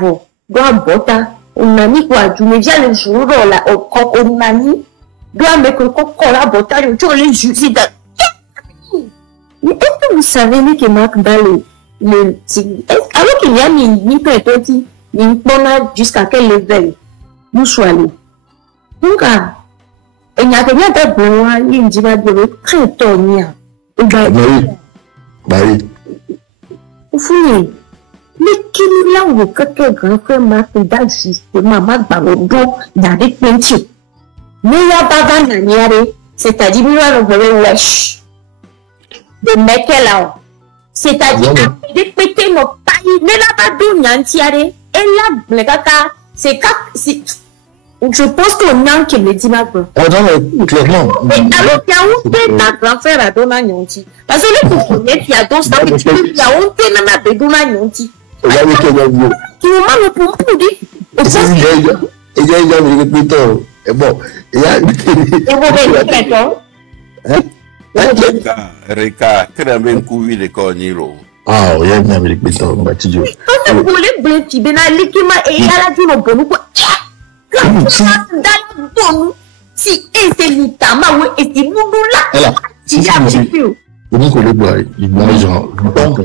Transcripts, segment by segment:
vo doit bota on a mis quoi tu me viens le jour là on a mis doit me coca bota le jour les juifs mais est-ce que vous savez que Marc Ball alors qu'il y a ni petit ni bon jusqu'à quel level nous soyons donc il n'y a rien de bon il dit va de très tonia bah oui vous fouillez mais qui là où quelqu'un grand frère Marc Ball justement Marc Ball n'a des peintures mais il y a pas d'anière c'est-à-dire nous allons voir wesh de mettre là c'est-à-dire de péter nos pailles ne la pas d'où n'entière et là le caca c'est je pense qu'on a qui me dit ma peu. Non, clairement. Et alors, il y a un peu de grand frère à Dona Nyonti. Parce que les Congolais, il y a donc ça, il y a un peu même de Dona Nyonti. Il y a un peu de tu m'as le pour dire. Il y a un peu de et bon, il y a un peu de Reka, tu as bien couru les corniro. Ah, il y a un peu de temps, on va te dire. Quand vous voulez blé, tu viens à l'équipement et il y a la vie au bon. Si et c'est l'itama et c'est là. Si donc on le boit, il boit genre. Donc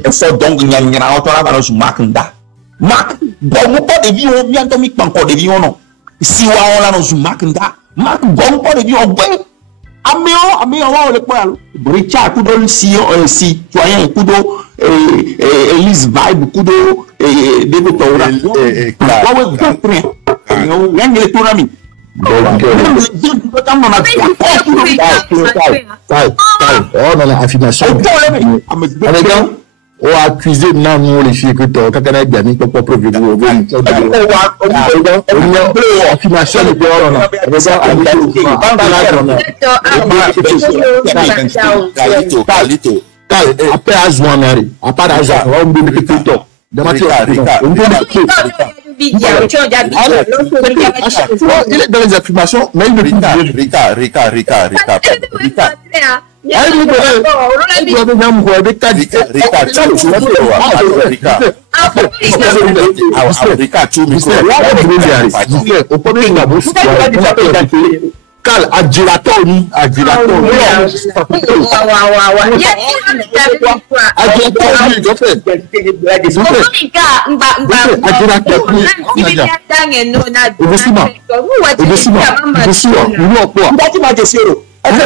il y a une autre Makunda. Mak, bon pas de vie on vient de encore de vie non. Si on l'a dans Makunda, Mak bon pas de vie on boit. Ameo le poil. Bricha kudo si citoyen kudo Elise Vibe kudo Debo Taura. Affirmation. On a accusé non les filles que tu as quand bien mis pour preuve affirmation après Azouanari à part Azar on peut mettre tout temps il est dans les affirmations mais il ne Rika Cal agirateur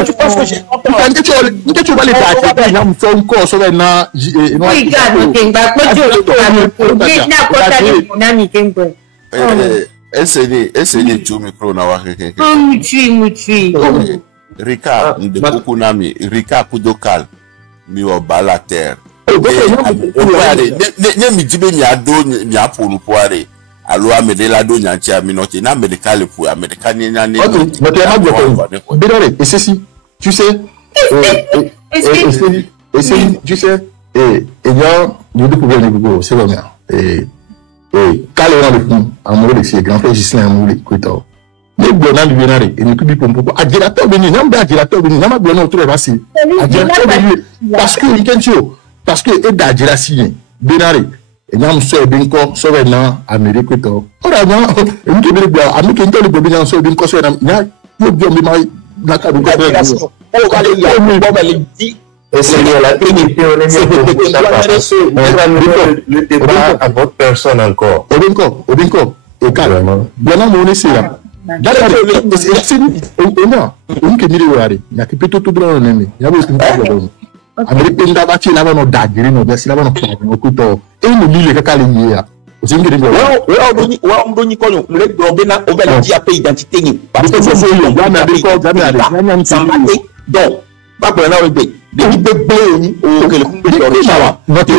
tu penses que j'ai tu vas les Essayez tu micro na wa mutui Rika de Kukunami Rika Kudokal mi obala terre ne mi dibe mi ado mi apolu poare alo amede la do nyanti aminote na medical pour america ni nyane Bédoré et ceci tu sais tu sais il y a des problèmes c'est vrai et quand le fond amoureux de ses grands frères Gislain amoureux écoutez les bonhommes du Bénaré et nous qui pour adjirateur béni non pas adjirateur béni non pas bonhommes autour de passer adjirateur béni parce que et d'adjirasi Bénaré et nous sommes bien encore sur un Amérique écoutez ora non nous qui bien ami qui entend le bien sur bien quoi sur un yo bien mais na ka bien on va aller et c'est la trinité le débat à votre personne encore Odinko et carrément bien on est là d'accord c'est on que mire wari na que peut tout dans nemi ya bo tin ko Amérique nda ba ti la ba no dagiri no be si la ba no ko to e no lile ka kale yi ya o tin gidi wa on doni ko le do na o bel di apé identité ni parce que c'est yo ya na bi ko gami ale ya nyam ti donc pas pour na we de gbegbe ni o ke le kun be do sawa no te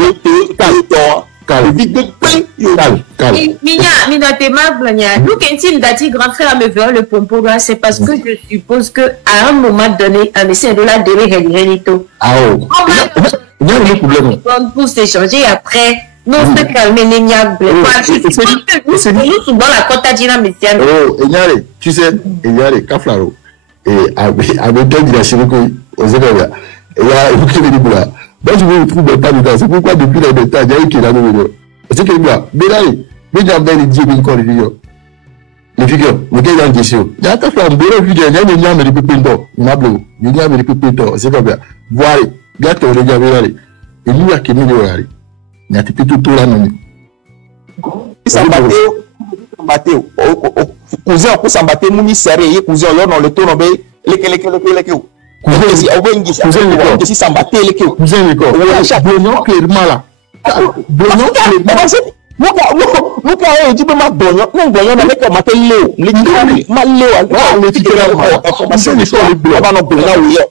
grand frère me veut le pompon, c'est parce que je suppose que à un moment donné, on essaie de la donner Renito. Pour s'échanger après, non, se calmer, nous sommes dans la côte dynamicienne. Oh, Enyare, tu sais, Enyare, Kaflaro, et avec toi, il y a chez vous, aux États-Unis, et il y a une clé de donc je ne trouve pas de temps. C'est pourquoi depuis le détail, il y a eu qui l'a donné. C'est que bien, Bélaï, Mais il y a bien les dieux encore les figures. Les figures, les gars, il y a une question. Il y a un peu de figure, il y a une yam et des pépins d'or. Il y a bleu, il y a des pépins d'or. C'est pas bien. Voilà, bientôt les gars, et lui, il y a qui m'y aller. Il y a tout là, non. Sambatté, cousin, pour Sambatté, mouni serré, cousin, on le tourne, les cousin, Sambatté, les cousin, Blanc, clairement là. Blanc, clairement. Look at you, ma donyo, non donyo na make ma tele, le kiri, ma lewa, le tike la ma, information ni so le blo, ba no blo na wo yo.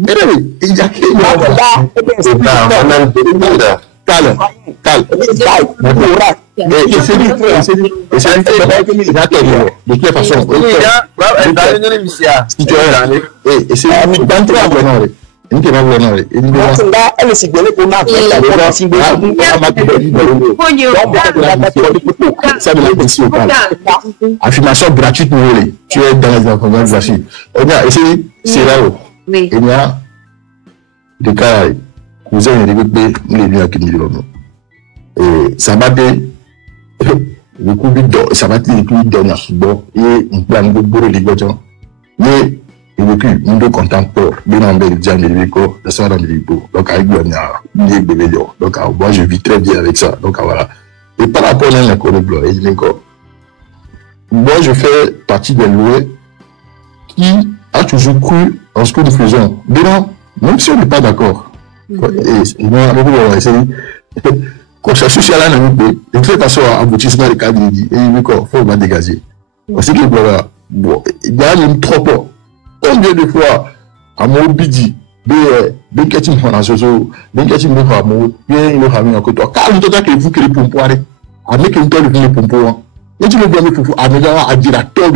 Bere, il y a qui affirmation gratuite pour les. Tu es dans les informations. On a essayé, c'est là où. Il y a des cas, cousin, il y a des millions. Et ça m'a dit, le coup de ça m'a dit, le coup de bon, et un plan de bourreau de Godjan. Mais, il y a eu un contemporain, bien en belle diable, de ça dans le libo. Donc, avec lui, il y a bébé. Donc, moi, je vis très bien avec ça. Donc, voilà. Et par rapport à la colonne blanche, il dit encore, moi, je fais partie des loués qui a toujours cru en ce que nous faisons. Bien, même si on n'est pas d'accord. Et moi, on va essayer. Consensus social là, de toute façon, aboutissement des cadres, et il faut me dégager. Parce que voilà, bon, il y a une trop. Combien de fois, à mon bidi, bien que tu m'en as zozo, bien que tu m'en as mon, bien le ramener en côté. Car il doit que vous qui les pompoirez, avec une tonne de pompoir. Et tu le vois, il faut à dire à toi,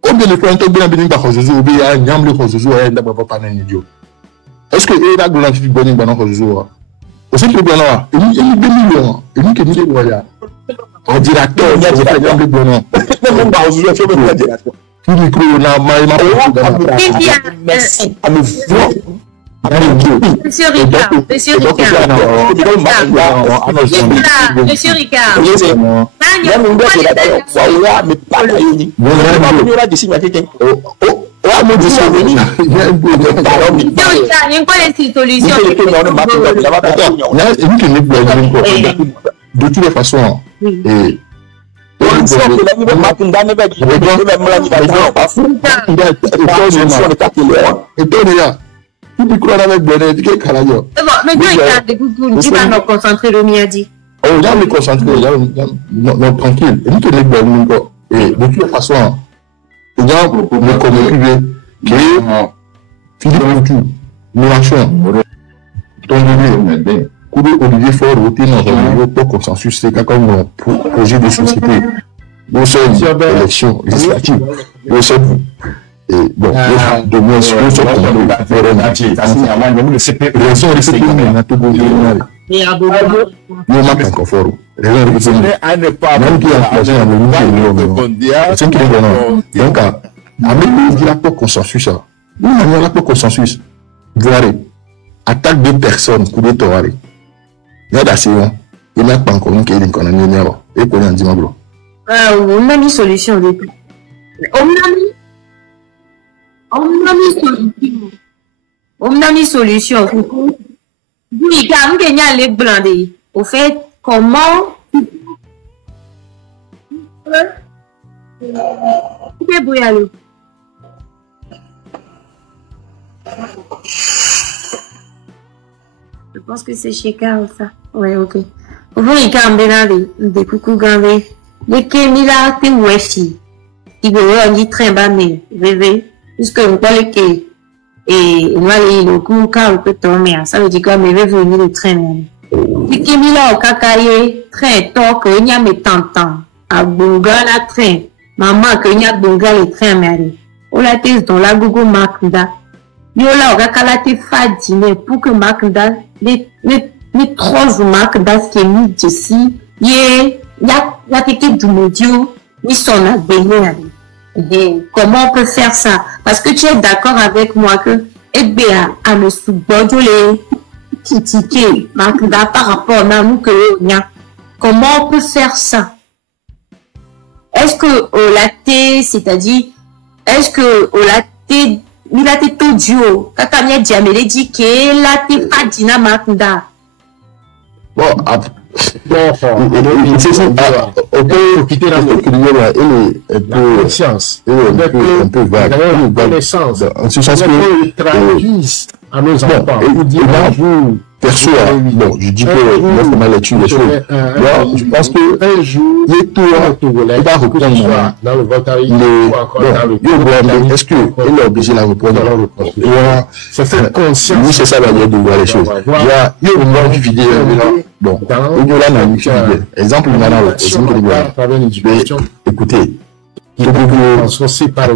combien de fois on tombe bien par zozo, bien, il y a un le zozo, et là, pas un idiot. Est-ce que il a de du bonnet dans le zozo? Aussi, le bonnet, il y a 2 millions, il y a 2 millions. Un directeur, il y a des bonhommes. Même pas zozo, il faut me dire. Micro na Monsieur Ricard, de toutes les façons, tranquille. Et de toute façon, il y a le commun qui est Philippe Moutou, nous lâchons. Olivier Faure, pour consensus, c'est comme un projet de société. Nous sommes élection législative. Nous sommes. Et bon, de moins, nous sommes attaque de personnes pour des toiles. Il y a d'assez long. Il n'y a pas encore une qui est une connerie. Et qu'on a dit, on a mis solution depuis. On a mis solution. Oui, quand il y a les blancs, au fait, comment. Je pense que c'est chez Carl, ça. Ouais, ok. Vous, il cambe des coucou gambé. Les Kémila, t'es ouéchi. Il veut aller très bas, mais, bébé. Puisque vous parlez que, et, moi, le coup, Carl peut tomber, ça veut dire que, mais, venir le train, les Kémila, au cacaillé, très tôt, que, il y a mes tantans. À Bunga, la train. Maman, que, il y a Bunga, le train, mais, on la tête dans la Google Makda. Yo là, on va calater fadine pour que Makda, les 3 Makda qui est mis ici, y a quelqu'un du médio, ils sont à bénir. Comment on peut faire ça? Parce que tu es d'accord avec moi que, eh bien, à me sous-bodio les critiquer Makda par rapport à nous que y a. Comment on peut faire ça? est-ce que Olate, c'est-à-dire, est-ce que Olate, il a été tout duo, Kakamia Djamele dit que la te pas dina makunda. Bon, on peut quitter la conscience, un peu vague. Connaissance. En ce sens que traduisent à nos enfants. Vous perso, bon, je dis que moi, c'est mal étudié les choses. Je pense que un jour, il va reprendre dans le votari, est-ce que il est obligé de la reprendre? C'est faire conscience. Oui, c'est ça la manière de voir les choses. Il y a une longue vidéo. Bon, il y a là, une vidéo. Exemple, il y a là, écoutez, il faut séparer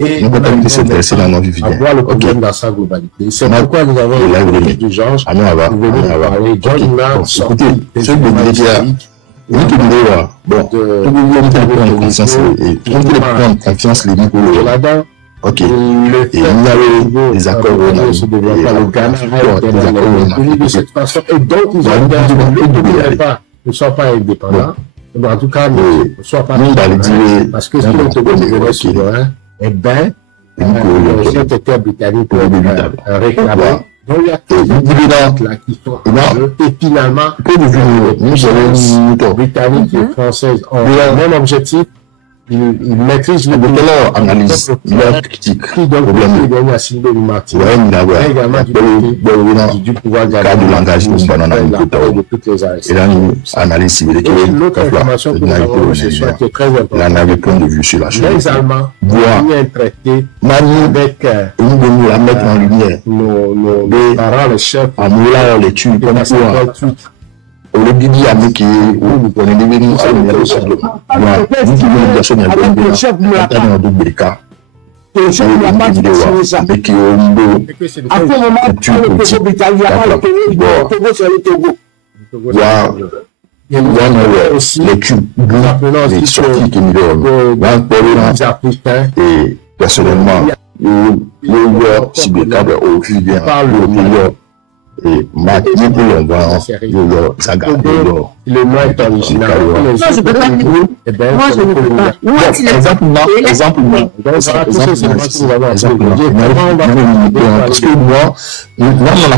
et on s'intéresser dans notre vidéo. Avoir le problème dans sa globalité. C'est pourquoi nous avons une de Georges. Écoutez, ce que vous dites là, bon, tout le monde peut prendre confiance et on peut prendre confiance les micros là-dedans. Ok. Et il y avait des accords le Ghana, de cette façon. Et donc, ils ont ne sont pas indépendants. En tout cas, ne soient pas parce que si on te donne souverain, eh bien, cet État britannique peut réclamer. Donc, il y a des dividendes là qui sont en jeu. Et finalement, les Britanniques et Françaises ont le même objectif. Il maîtrise le analyse, il a critique, problème, il a signé le martyr, également du pouvoir de langage, de toutes les arrêts. Et là, nous analysons l'autre information que nous avons, c'est soit qui est très important. Il en avait point de vue sur la chose. Les Allemands ont un traité avec la mettre en lumière. Nos parents, les chefs, en moulant les tue, comme ça. On le dit à nous qui on est devenu à l'union simplement. Vous qui voulez bien sonner à double cas. Le chef n'a pas dit ça. Mais qui au niveau. À ce moment, le Togo britannique, il y a le Togo sur le Togo. Il y a aussi les cubes, les sorties qui nous donnent. Et personnellement, le joueur cybercable au Julien, le meilleur. Et maintenant, le moins est original. Non, je ne peux pas. Moi, je ne peux pas. Parce que moi, on a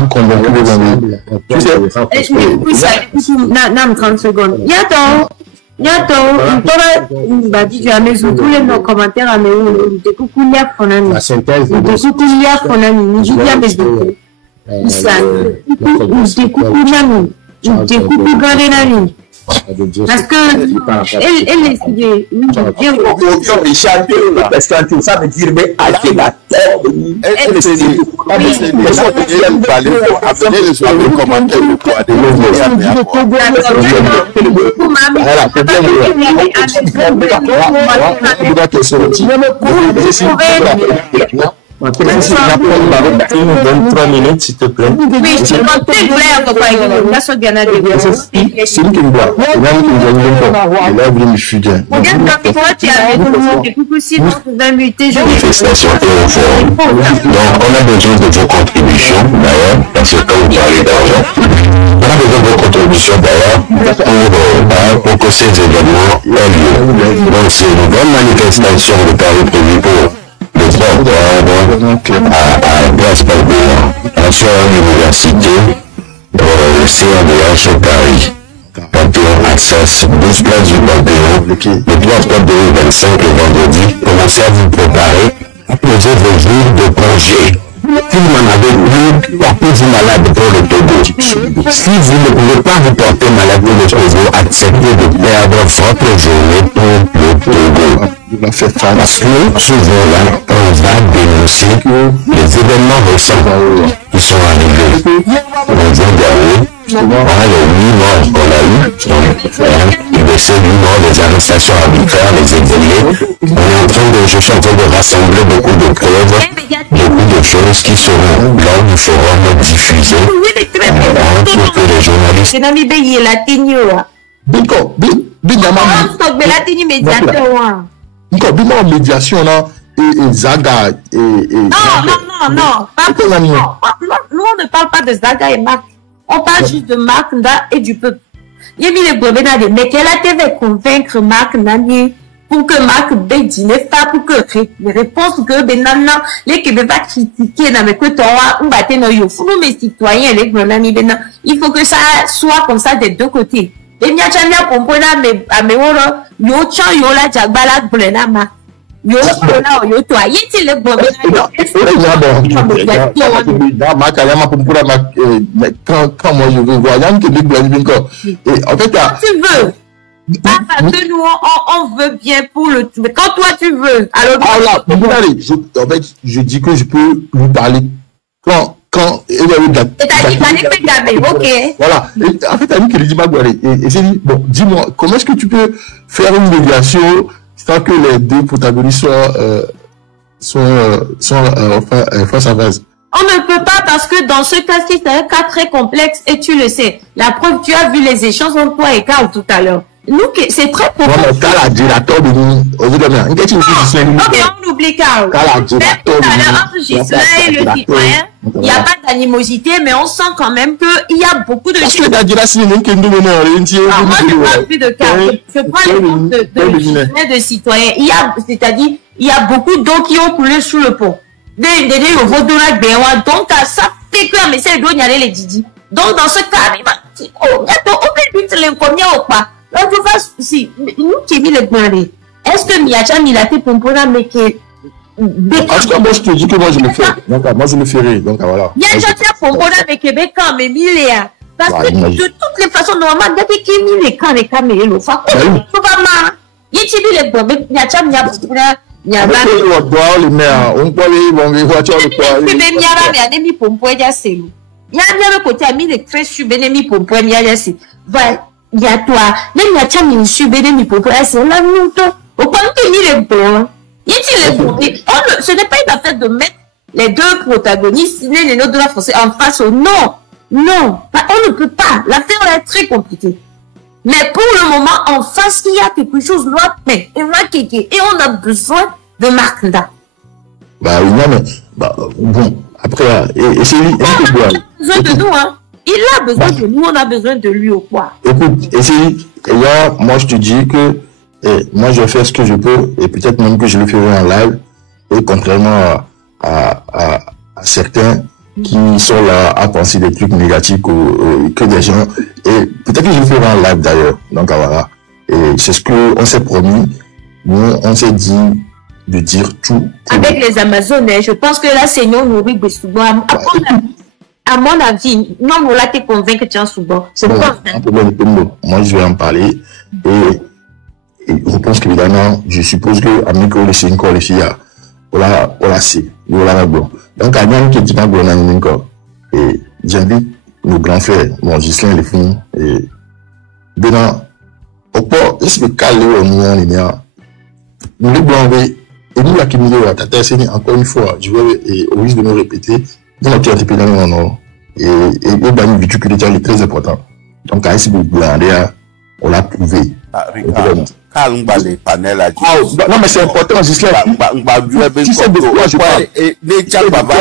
convaincu les amis. Tu sais, 30 secondes. Nyato, bah dis tu as mis tous les commentaires à mes coucou liak fonani. La synthèse. Coucou liak fonani. Nous dis bien mes deux. Ça, il découpe garder la ligne. Parce que elle est idée. Parce que ça veut dire mais à la terre. Elle On nous donne 3 minutes, s'il te plaît. Oui, je comptais Blair, papa. C'est lui qui me voit. Il a voulu me fuir. Regarde, quand toi, tu as coucou, sinon, tu vas muter. Félicitations au forum. Donc, on a besoin de vos contributions, d'ailleurs, parce que quand vous parlez d'argent, on a besoin de vos contributions, d'ailleurs, pour que ces événements aient lieu. Donc, c'est une grande manifestation de Paris prévue pour le 3 octobre à Place Panthéon, sur l'université, le CNDH au Paris. Panthéon Access, 12 places du Panthéon, le 3 octobre 2025, le vendredi. Commencez à vous préparer à poser vos jours de congé. Si vous n'en avez plus, portez-vous malade pour le Togo. Si vous ne pouvez pas vous porter malade pour le Togo, acceptez de perdre votre journée pour le Togo. Parce que ce jour-là, on va dénoncer les événements récents qui sont arrivés. Le jour dernier, les 8 morts qu'on a eu, le décès, 8 morts, les arrestations arbitraires, les exilés. Je suis en train de rassembler beaucoup de preuves, beaucoup de choses qui seront lors du forum diffusées pour que les journalistes. C'est Nami Beyi la Tinyo. D'accord, médiateur. Médiation là et Zaga et non. Nous on ne parle pas de Zaga et Marc. On parle juste de Marc Nda et du peuple. Il y a mis les brevets dans des mais qu'elle a été convaincre Marc Nda pour que Marc B dîne pas pour que les réponses que maintenant les Québécois critiquer dans mes côtés on va tenir yo nous mes citoyens les grenades maintenant il faut que ça soit comme ça des deux côtés et bien chamia pompona mais ameoro yo chan yo la jagbala blena ma yo na yo to ayiti le bon quand moi je veux voir Yann que les blancs encore et en fait tu veux pas parce que nous on veut bien pour le mais quand toi tu veux alors en fait je dis que je peux lui parler quand il y a eu de la ok voilà et, en fait t'as dit qu'il dit Magouare et c'est dit bon dis-moi comment est-ce que tu peux faire une médiation sans que les deux protagonistes soient face à face. On ne peut pas parce que dans ce cas-ci, c'est un cas très complexe et tu le sais. La preuve, tu as vu les échanges entre toi et Carl tout à l'heure. Nous, c'est très complexe. Non, mais Carl a dit la tort de nous. Ok, on oublie Carl. Carl a dit la tort de nous. Entre Ghislain et le citoyen, il n'y a pas d'animosité, mais on sent quand même qu'il y a beaucoup de choses. Parce que Dadira, c'est une qui nous donne un moi, je ne parle plus de Carl. Je prends l'exemple de Ghislain de citoyen. C'est-à-dire, il y a beaucoup d'eau qui ont coulé sous le pont. Donc, ça fait que mais c'est il y a les Didi. Donc, dans ce cas, il va si nous qui mis les blancs, est-ce que Miacha Milate Pompona mais que en tout cas, moi je te dis que moi je le fais. Donc, moi je le ferai. Donc, voilà. Miacha Pompona mais Québec quand même Miléa. Parce que de toutes les façons, normalement, dès qu'il y a les camps, mais il faut pas. Il y a les blancs, Miacha Milate. Les mères, on peut les voitures de quoi. Il y a des mi pompo et c'est nous. Il y a bien le côté ami de très subénémi pompo et c'est. Voilà. Il y a toi, même il y a tiens une subénémi pompo et c'est là nous tout. Au point que ni les bons. Il y a les bons. Ce n'est pas une affaire de mettre les deux protagonistes, les nôtres de la française en face au non. Non. On ne peut pas. L'affaire est très compliquée. Mais pour le moment, en face, il y a quelque chose de et on a besoin de Marc Nda. Bah oui, non, mais bon, après, et c'est lui. Il a besoin de nous, hein. Il a besoin de nous, on a besoin de lui au quoi. Écoute, et c'est là, moi je te dis que moi je vais faire ce que je peux, et peut-être même que je le ferai en live, et contrairement à certains qui sont là à penser des trucs négatifs que des gens, et peut-être que je le ferai en live d'ailleurs, donc voilà, et c'est ce qu'on s'est promis, nous on s'est dit de dire tout. Avec les Amazones, je pense que là c'est nous nourris de souvent, à mon avis, non, on l'a été convaincu que tu es souvent, c'est pas un problème. Moi je vais en parler, et je pense qu'évidemment, je suppose que Amico, le Cinco, les filles, voilà, c'est, voilà, bon. Donc, à Yann qui dit pas bon, et j'invite nos grands frères, mon Ghislain, les filles, et maintenant, au port, est-ce que calé au niveau, nous les blancs, et nous, la Kimilo, à Tata, c'est encore une fois, je vais, et au risque de me répéter, nous, notre interpellé dans non, et le banni du que est très important. Donc, à essayer de blanc, on l'a prouvé. Non, mais c'est important, Ghislain. Tu sais de quoi je parle. Et les filles, c'est important.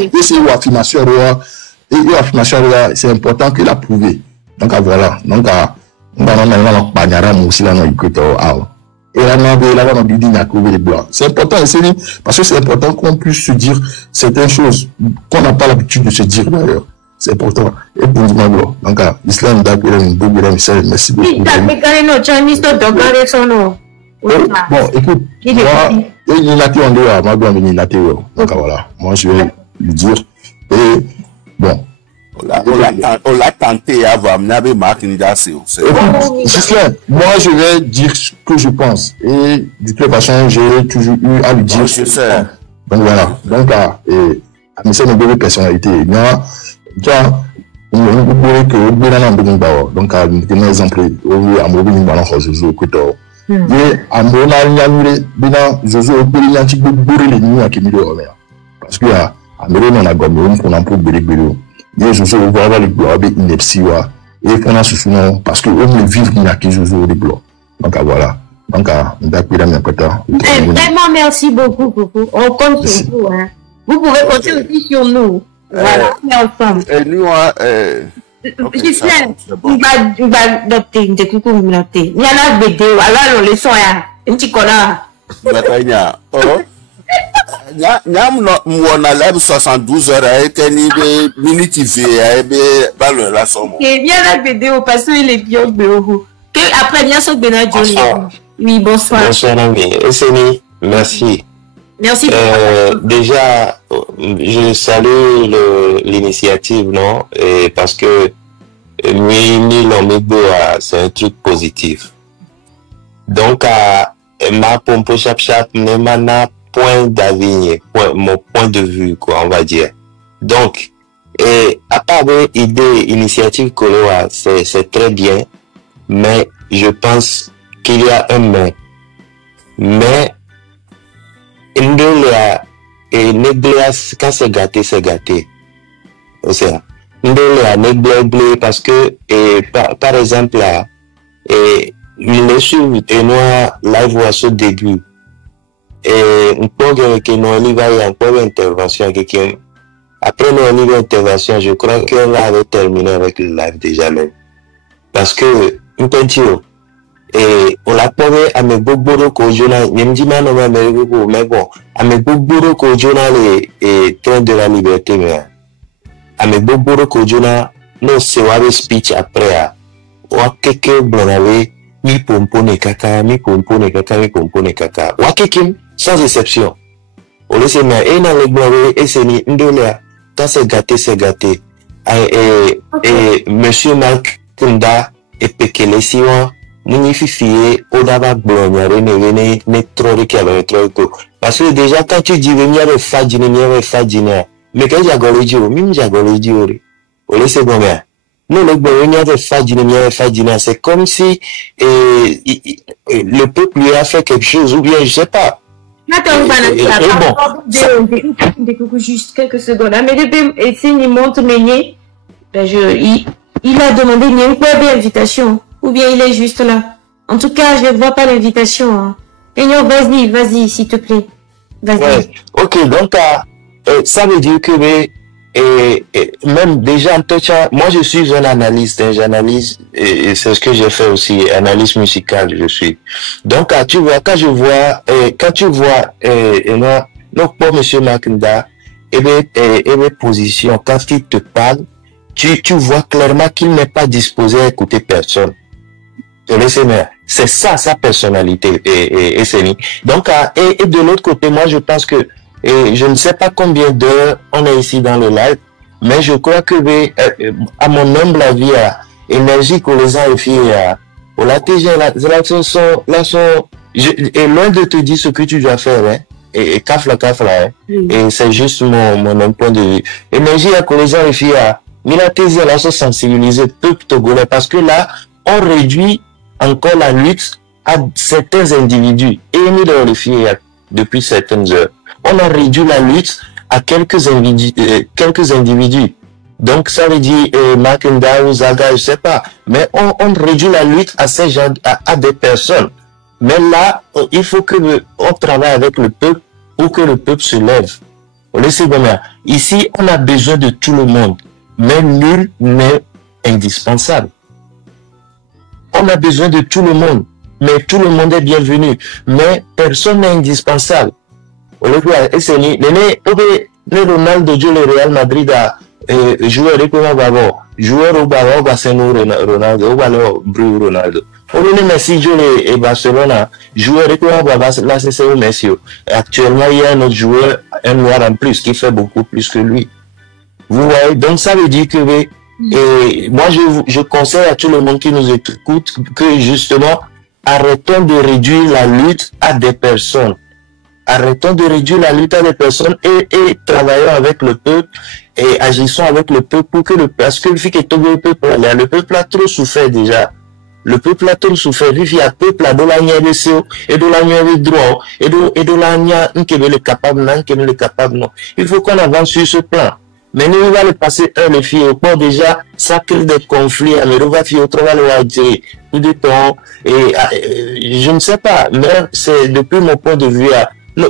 Et c'est l'affirmation, c'est important qu'il a prouvé. Donc voilà, donc c'est important, parce que c'est important qu'on puisse se dire certaines choses qu'on n'a pas l'habitude de se dire d'ailleurs. C'est important. Et pour nous, donc l'islam merci beaucoup. Bon, écoute, donc voilà, moi je vais lui dire, et bon. On l'a tenté avant, Marc Nda, Ghislain, moi je vais dire ce que je pense. Et de toute façon, j'ai toujours eu à lui dire. Je sais. Donc voilà. Donc, mais c'est une bonne personnalité. Moi, tu vois, on peut que donc, un exemple, on a un ballon Jojo Kuto. Et à mon avis, Jojo parce que à Mérone, on a gommé, on a pour Bélé. Je suis voir les gloires inepties et qu'on a sous nom parce que on veut vivre une acquise aux des blocs. Donc voilà. Donc vraiment merci beaucoup, Coco. On compte sur vous. Hein. Vous pouvez compter aussi sur nous. Voilà, on est ensemble. Et nous, Gislaine, on va adopter une coucou communauté. Il y en a des vidéos, alors on les sent, un petit connard. Mouana lève 72 heures avec un minute ballon la somme. Et bien la vidéo parce qu'il est bien beau. Après bien sûr Benadjoli. Oui, bonsoir. Bonsoir ami. Esseni, merci. Merci. Déjà, je salue l'initiative, non? Et parce que c'est un truc positif. Donc, ma pompe chap ne point d'avis, mon point de vue, quoi, on va dire. Donc, à part l'idée, initiative Koloa, c'est très bien, mais je pense qu'il y a un mais. Mais, quand c'est gâté, c'est gâté. C'est parce que, par exemple, là, le suivre et nous, live à ce début, et on peut que nous avons encore une intervention, après nous avons une intervention, je crois qu'on avait terminé avec le live déjà même. Parce que, un peinture, et on l'a pas vu à mes boubouros qu'au journal, même dit mais bon, à mes boubouros qu'au journal et train de la liberté, mais à mes boubouros qu'au journal, non, c'est un speech après, ou à quelqu'un blondavé, mi pompone caca, ou à quelqu'un, sans exception. On laisse mais, et dans les blondavé, et c'est ni, quand c'est gâté, c'est gâté. Et monsieur Marc Kunda, et Pekele Siwan, Mouni fifié, Odaba Blonyare, ne trop de parce que déjà, quand tu dis venir avec Fadjine, mais quand j'agolodio, même j'agolodio, on laisse combien? Non, le venir avec Fadjine, c'est comme si, le peuple lui a fait quelque chose, ou bien, je sais pas. Attends, juste quelques secondes. Mais depuis, il monte Meunier, il a demandé une invitation. Ou bien il est juste là. En tout cas, je ne vois pas l'invitation. Hein. Et non, vas-y, s'il te plaît. Vas-y. Ouais. Ok, donc, ça veut dire que, même déjà, moi je suis un analyste, j'analyse, et c'est ce que j'ai fait aussi, analyse musicale, je suis. Donc, tu vois, quand tu vois, donc, pour monsieur Makunda, mes positions, quand il te parle, tu vois clairement qu'il n'est pas disposé à écouter personne. C'est ça, sa personnalité, et c'est lui. Donc, et de l'autre côté, moi, je pense que, je ne sais pas combien d'heures on est ici dans le live, mais je crois que, à mon humble avis, énergie que les gens et filles, pour la TG, et loin de te dire ce que tu dois faire, hein, et kafla, hein, et c'est juste mon point de vue. Énergie à que les gens et filles, mais la thèse, là, se sensibiliser peuple togolais, parce que là, on réduit encore la lutte à certains individus, et mis dans les filles depuis certaines heures. On a réduit la lutte à quelques individus. Donc, ça veut dire, Makunda ou Zaga, je sais pas. Mais on réduit la lutte à ces gens, à des personnes. Mais là, il faut que on travaille avec le peuple pour que le peuple se lève. Laissez bien. Ici, on a besoin de tout le monde. Mais nul n'est indispensable. On a besoin de tout le monde, mais tout le monde est bienvenu. Mais personne n'est indispensable. Et c'est le Ronaldo, le Real Madrid a joué avec joueur au Baro, Ronaldo, au Ronaldo. Le Messi, et Barcelona, joueur avec là c'est Messi. Actuellement, il y a un autre joueur, un noir en plus, qui fait beaucoup plus que lui. Vous voyez, donc ça veut dire que, et moi je conseille à tout le monde qui nous écoute que justement, arrêtons de réduire la lutte à des personnes. Arrêtons de réduire la lutte à des personnes et travaillons avec le peuple et agissons avec le peuple pour que parce que le peuple a trop souffert déjà. Le peuple a trop souffert. Il y a peuple à dolania de CO et dolania de droit et dolania qui est capable non. Il faut qu'on avance sur ce plan. Mais nous, on va le passer les filles au port déjà, ça crée des conflits, mais on va faire autre, on va le dire, tout de temps, et je ne sais pas, mais c'est depuis mon point de vue,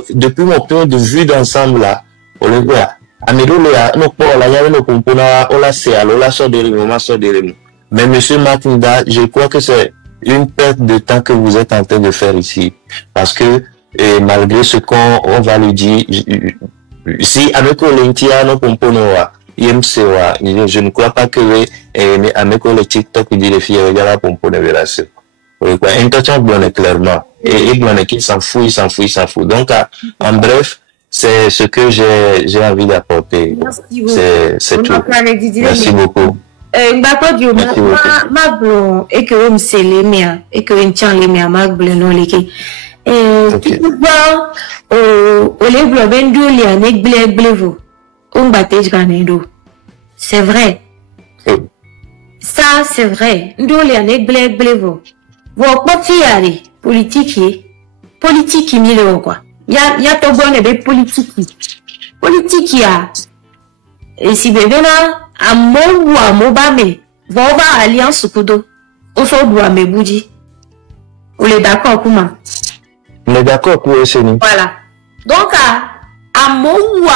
depuis mon point de vue d'ensemble là, on le voit. Amido le no pour la yave no compona on la c'est alors la sort de nous. Mais monsieur Matinda, je crois que c'est une perte de temps que vous êtes en train de faire ici, parce que malgré ce qu'on va lui dire, si avec Olentia no compona IMCwa, je ne crois pas que avec le TikTok dit les filles regardent compona version. Intention bonne clairement et bonne qui s'en fout. Donc en bref, c'est ce que j'ai envie d'apporter. C'est tout. Merci beaucoup. Et que on sait les miens et que on tient les miens magble non les qui tu vois au les vendu les anek blevo on battage ganendo c'est vrai ça c'est vrai ndo les anek blevo vous pas fier politique qui mille quoi y a to bonne be politique ya et si bébé là à Mobame, va alliance kudo. On s'en doit me bouger. On est d'accord, comment? On est d'accord pour essayer. Voilà. Donc, à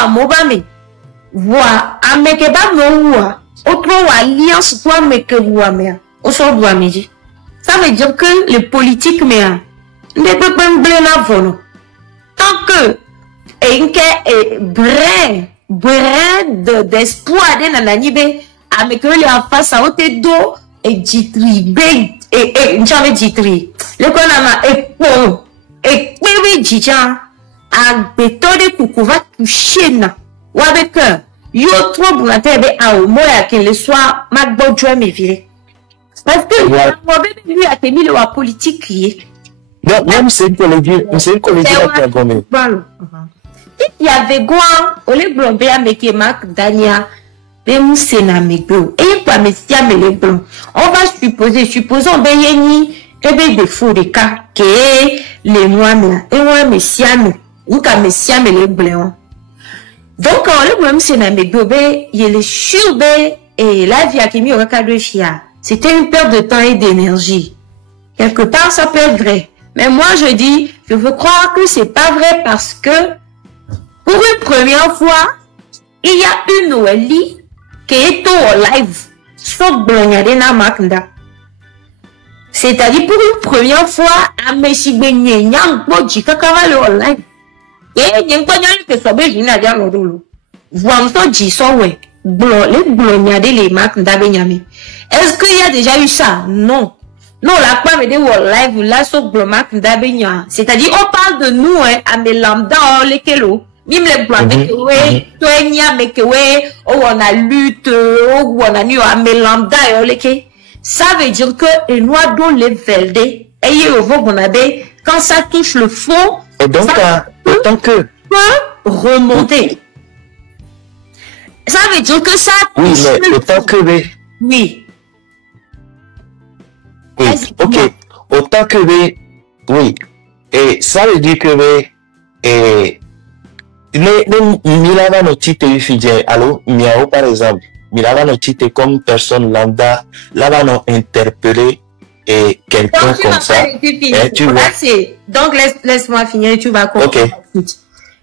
Mobame, voix, à Mekeba Moua, autre alliance toi Mekeboua, mais on s'en doit me dire. Ça veut dire que les politiques, mais ne peut pas me blâmer avant. Tant que, et brin d'espoir de nananibe avec le en face à haute dos et jitri et j'avais jitri le konama et bébé jijan a bétonné pour va toucher na ou avec yo trop pour la tebe a au moya que le soir ma bonjour me virer parce que moi bébé lui a tenu le politique qui donc même c'est une collègue qui a gommé. Il y avait quoi on les blonds avec Marc Dania même sénat mego et pas messia mais les blonds on va supposons ben yeni et ben des faux des cas que les noirs et moi messia ou ka messia mais les blonds donc on les blonds sénat mego ben il est sûr ben et la vie a qui mis au cas de chia c'était une perte de temps et d'énergie quelque part ça peut être vrai mais moi je dis je veux croire que c'est pas vrai parce que pour une première fois, il y a une Noélie qui est au live. Sauf Blonyadena Maknda. C'est-à-dire, pour une première fois, à Messi Benye, Nyang Boji, Kakava le live. Et Nyang Panyal que soit Bejina Dialoro. Voici dit ça, ouais. Les Blonyade, les Maknda Benyami. Est-ce qu'il y a déjà eu ça? Non. Non, la quoi me dit au live, là, sauf Maknda Benya. C'est-à-dire, on parle de nous, hein, à mes lambda, les kélos. Mime les blancs, toi mais que on a lutte, on a nu à mélanda et ça veut dire que et nous dont les velde et quand ça touche le fond, et donc autant que peut remonter. Ça veut dire que ça oui, mais autant que oui. Oui, ok. Autant que oui. Et ça veut dire que et Milava no titre fidèle, alors Miao par exemple, Milava no titre comme personne lambda, là va nous interpeller et quelqu'un comme ça. Et tu vois. Donc laisse-moi finir, tu vas comprendre. Ok.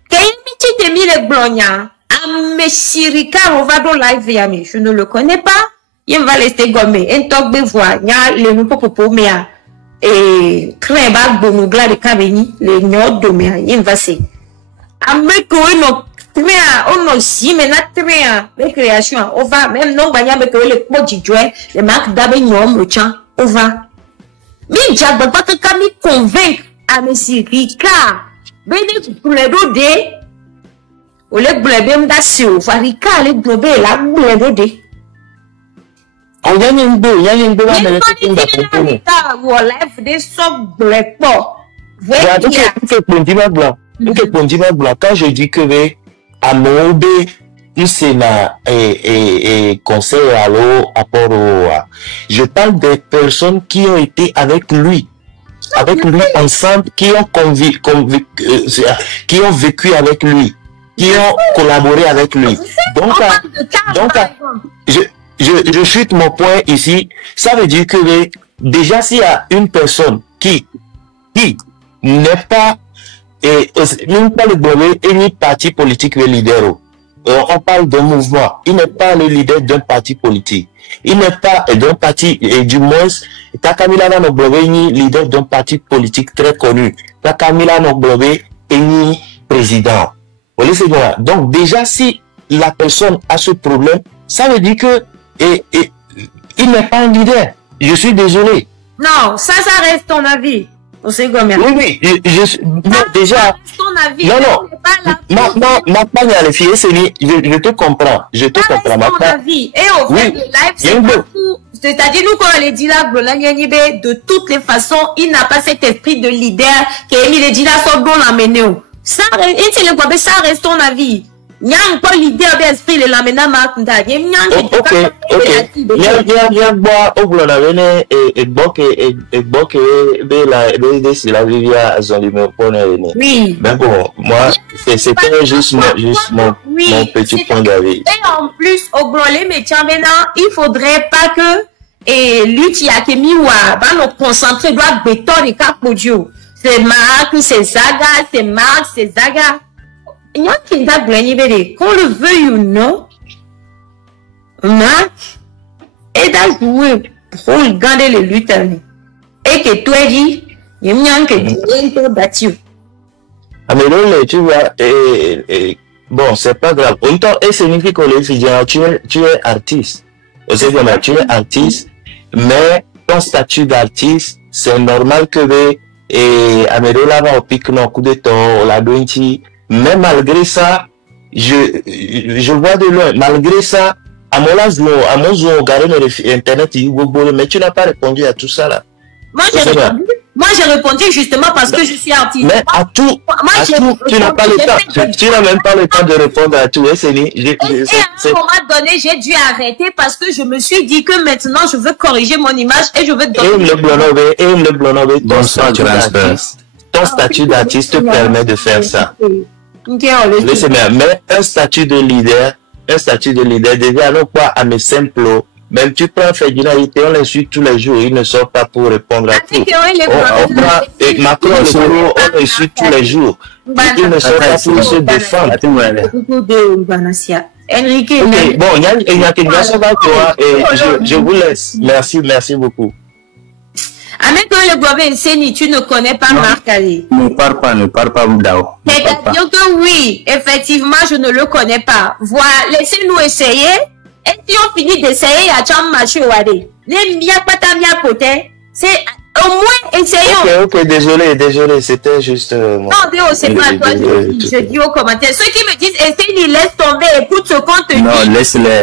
Quand mis les blogna, à Messirika, on va dans live yami, je ne le connais pas, il va rester gommé, un toc de voix, il y a le nouveau popo mea, et crème bonugla de cabini, les nord de mea, il va se. Ameko on aussi mais na tréa les créations on va même non banya avec le petit jouet les marques d'abignon le chan on va mais j'ai pas que kami convaincre à monsieur Rika bene pour les dodé ou les blébem d'assio Rika les blébé la blébé on y a une deux là mais le voilà des sob blackpot voilà donc c'est pour dire blanc. Quand je dis que à Mobe, c'est et conseil à l'eau, je parle des personnes qui ont été avec lui ensemble, qui ont vécu avec lui. qui ont collaboré avec lui. Donc, je chute mon point ici. Ça veut dire que déjà s'il y a une personne qui n'est pas même pas le brevet et ni parti politique le leader. On parle d'un mouvement. Il n'est pas le leader d'un parti politique. Il n'est pas d'un parti, et du moins, Takamila Nogblové ni leader d'un parti politique très connu. Takamila Nogblové est ni président. Donc déjà, si la personne a ce problème, ça veut dire que il n'est pas un leader. Je suis désolé. Non, ça reste ton avis. Oui, déjà. Je te comprends. Je te comprends. Et au fait, le live, c'est pas tout. C'est-à-dire, nous, quand on les dit là, de toutes les façons, il n'a pas cet esprit de leader qui est mis les dit là, sont bons à mener. Ça reste ton avis. Il y a un peu l'idée d'esprit de l'amena Markunda. Il y a un oui. Mais bon, moi, c'était juste mon petit point d'avis. Et en plus, au brûlé, mais tiens, maintenant, il faudrait pas que, lui, qui a mis ou va nous concentrer, doit béton et cap audio. C'est Marc, c'est Zaga, c'est Marc, c'est Zaga. Il y a qui va gagner, qu'on le veuille ou non, Marc est à jouer pour garder les luttes. Et que toi, il y a un qui est battu. Ah, mais là, tu vois, bon, c'est pas grave. Et c'est une fille qu'on les dit, tu es artiste. Tu es artiste, mais ton statut d'artiste, c'est normal que Amédola va au pic, non, coup de temps, la dointi. Mais malgré ça, je vois de loin, malgré ça, à mon âge, à mon âge, on regarde Internet, mais tu n'as pas répondu à tout ça là. Moi, j'ai répondu justement parce que je suis artiste. Mais à tout, tu n'as pas le temps. Tu n'as même pas le temps de répondre à tout. Et à un moment donné, j'ai dû arrêter parce que je me suis dit que maintenant, je veux corriger mon image et je veux donner. Le blonové, ton statut d'artiste te permet de faire ça. Mais un statut de leader, déjà, non pas à mes simples. Même tu prends Fédinalité, on l'insulte tous les jours, il ne sort pas pour répondre à tout. Macron, on l'insulte tous les jours. Il ne sort pas pour se défendre. Bon, il y a quelqu'un qui va toi et je vous laisse. Merci beaucoup. Avec le Bobé Seni, tu ne connais pas Marc Ali. Ne parle pas, Moudao. C'est-à-dire que oui, effectivement, je ne le connais pas. Voilà, laissez-nous essayer. Et si on finit d'essayer, à Cham Machouade, les mia patamia poté, c'est au moins essayer. Ok, désolé, c'était juste. Non, c'est pas toi, je dis aux commentaires. Ceux qui me disent, essaye, laisse tomber, écoute ce qu'on te dit. Non, laisse-les.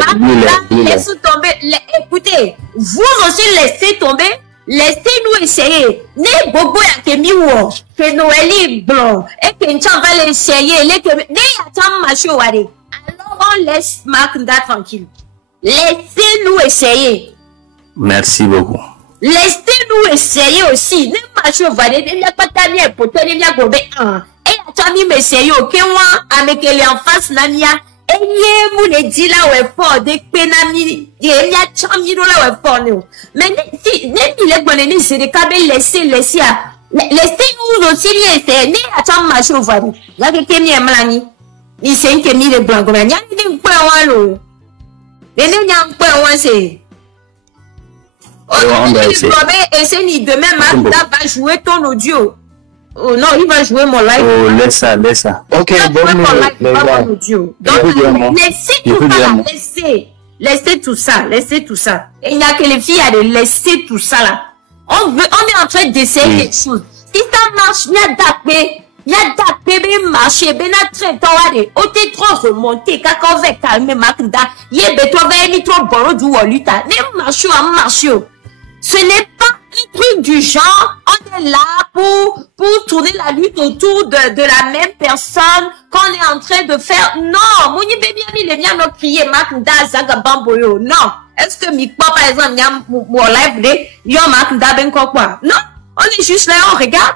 Laisse tomber, écoutez, vous aussi laissez tomber. Laissez-nous essayer. Ne bobo ya kemi wo, que Noël est blanc, et que Nchan va l'essayer, ne yatam macho wade. Alors on laisse Marc Nda tranquille. Laissez-nous essayer. Merci beaucoup. Laissez-nous essayer aussi. Ne macho wade, ne mia patami e poto, ne mia gobe un. Et yatami m'essayer, ok moi, avec les en face namia. Et nous les dit là où est fort, des pénami, il y a champi là où est fort nous. Mais si, il est bon, c'est des câbles laissez, laissez-nous aussi essayer, né à champ macho vadu. Là, que mi est malani. Il s'est que mi les blancs, mais il y a un point en l'eau. Mais il y a un point en c'est. On va essayer, ni demain, Marc va jouer ton audio. Oh non, il va jouer mon live. Oh, laisse ça. Ok, bon, donc, laissez tout ça, laissez tout ça. Et il n'y a que les filles à laisser tout ça là. On est en train d'essayer quelque chose. Si ça marche, il y a d'apé, marché, ben à très tard, au t'es trop remonté, quand on va calmer Makda, il y a besoin de trop bon du Waluta, ne marche à marche. Ce n'est pas un truc du genre, on est là pour tourner la lutte autour de la même personne qu'on est en train de faire. Non, Mouni Baby Ami, les miens n'ont crié Makda Zagabamboyo. Non. Est-ce que Mikpa, par exemple, y a mon live de Yo Makda Ben quoi? Non. On est juste là, on regarde.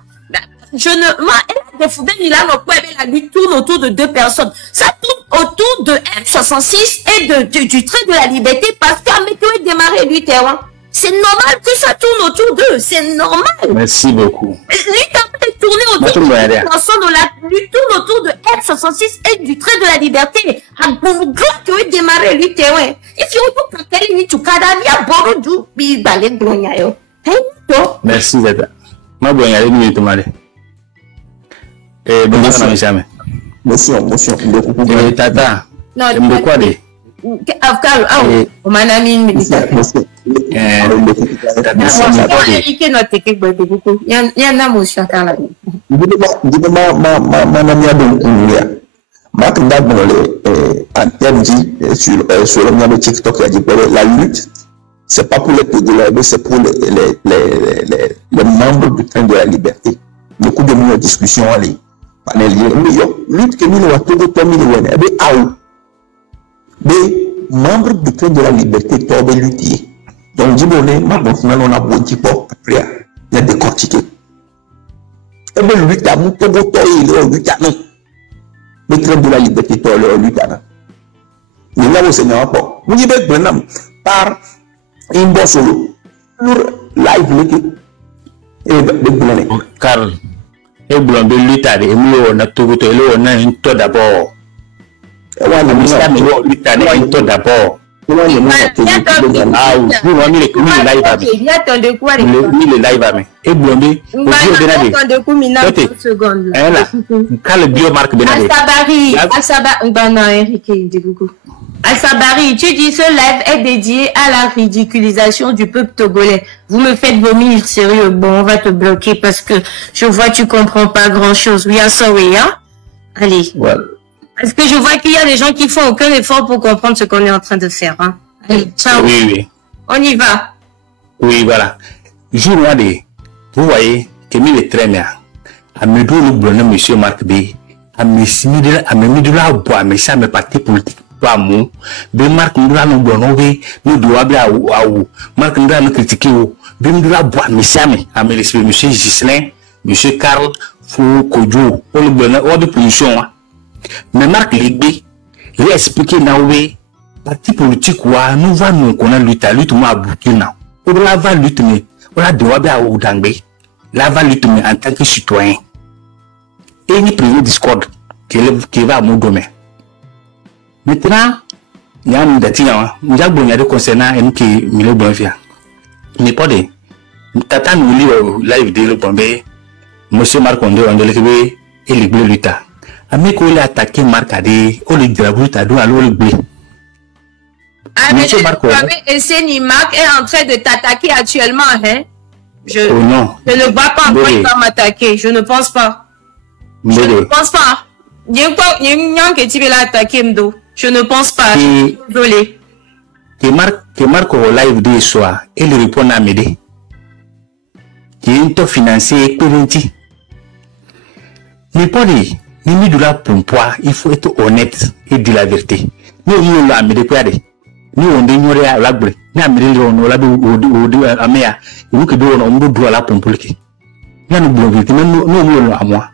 Moi, la lutte tourne autour de deux personnes. Ça tourne autour de M66 et du trait de la liberté parce qu'Améto est démarré lui terrain. C'est normal que ça tourne autour d'eux. C'est normal. Merci beaucoup. Lui est tourné autour de la lutte tourne autour de M66 et du trait de la liberté. Que démarrer lui terrain. Merci Zata. Ma bonne allez nous tomber. Monsieur. Tata. Non, de quoi dire? La lutte, c'est pas pour les Togolais, mais c'est pour les membres du train de la liberté. Beaucoup de nos discussions en ligne. Lutte que nous avons des membres du train de la liberté tombent lutter. Donc, du bonnet, ma bonne on a bon petit peu après, il y a décortiqué. Et bien, le lutte à mon togo il est au lutte à nous. Le train de la liberté tombent au lutte à nous. Mais là, au Seigneur, pas. Vous dites, ben, par une bonne solo, leur live, et de bonnet. Carl, et blanc de lutte à des mots, on a tout goûté, on a un taux d'abord. D'abord. Al-Sabari, tu dis ce live est dédié à la ridiculisation du peuple togolais. Vous me faites vomir, sérieux. Bon, on va te bloquer parce que je vois tu comprends pas grand chose. We are sorry, hein? Allez. Well. Parce que je vois qu'il y a des gens qui font aucun effort pour comprendre ce qu'on est en train de faire. Hein. Allez, ciao. Oui. On y va. Oui, voilà. Jour vous voyez que mi est très bien. À me donner le bonhomme, monsieur Marc B. À me de la bois, mais ça me parti politique. Pas mon. Ben Marc nous l'a nous bonhomme, nous doit bien ou. Marc nous l'a nous critiquer ou. Ben nous l'a bois, mais ça me. À me laisser monsieur Gislain, monsieur Karl, Fou, Kojo, on le bonhomme, hors de position. Mais Marc Ligbe, il a expliqué Naoué, parti politique, nous allons qu'on a lutte à Burkina. On va lutter, on a droit à Oudangbe. Là, va lutter en tant que citoyen. Et il y a une discorde qui va à mon domaine. Maintenant, il y a un datin, nous avons un concernant un qui me bon via. Mais pas de. Tata nous lit live de le Bombay, monsieur Marc Ondé, on doit le et les bleus lutteurs. Avec où il a attaqué Marc Adé, ou le drapeau à dos à l'eau le blé. Ah, mais Esseni Marc est en train de t'attaquer actuellement, hein? Je ne vois pas encore il va m'attaquer, je ne pense pas. Je ne pense pas. Il y a un qui tu vas l'attaquer, Mdo. Je ne pense pas. Désolé. Que Marc au live de soir, il répond à m'aider. Qui est un financier pérentie. Mais pas dit. Ni de la pompoir, il faut être honnête et dire la vérité. Nous, on l'a mis de quoi. Nous, on ignorait à l'arbre. Nous, on l'a dit à Méa. Et vous, que on doit la pompolique. Nous, nous, à moi.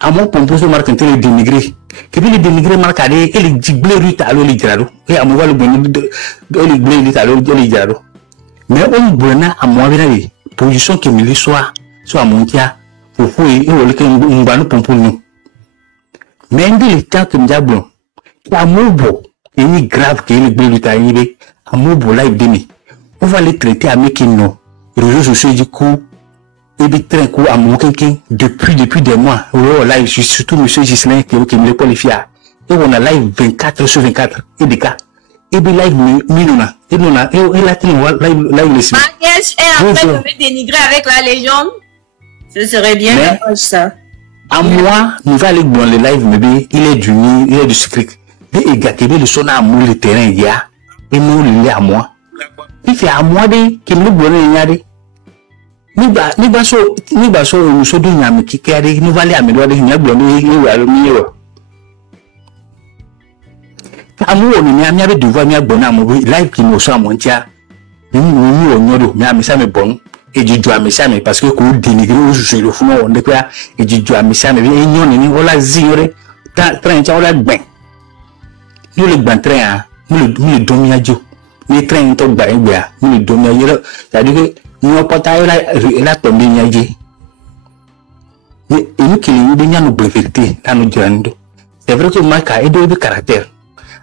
À moi, pomposo marque un tel dénigré. Que bien le dénigré marque à et les giblés rues à l'eau ligrado. Et à moi, le bon de les blés à l'eau ligrado. Mais on brûle à moi, position que me soit à mon tia. Pour fouiller et on le fait un ballon pompon nous. Mais il est temps que nous avons un mot et grave qui est le bleu de taille, un mot live demi. On va les traiter à Mekino, réseaux sociaux du coup, et des trains coup à mon quelqu'un depuis des mois. Oh, live, surtout monsieur Gislain qui me le qualifie. Et on a live 24 sur 24 et des cas. Et bien live Milona. Et nous a, et la télé, live les Agnès est en train de me dénigrer avec la légende. Ce serait bien ça. À moi, nous allons dans le live, mais il est du secret. Et gâter le son à moi, le terrain, il y a, et nous, il est à moi. Il fait à moi, qu'il nous bonne, il y a des. Nous sommes deux qui carré, nous allons améliorer, nous allons améliorer. À moi, on a mis de voir, mais bon, live qui nous sommes, on tient. Nous, on a mis ça, mais bon. et du doigt mais parce que qu'on dénigre au juge le fond on est quoi et du doigt mais et non ni voilà zignoré train ça voilà ben nous le ban train nous le domiadio les trains to ba egba nous le domiadio c'est-à-dire que nous pas ta la tomber niaje et nous qui les bien nous breveter dans nos durando c'est vrai que Marc a de caractère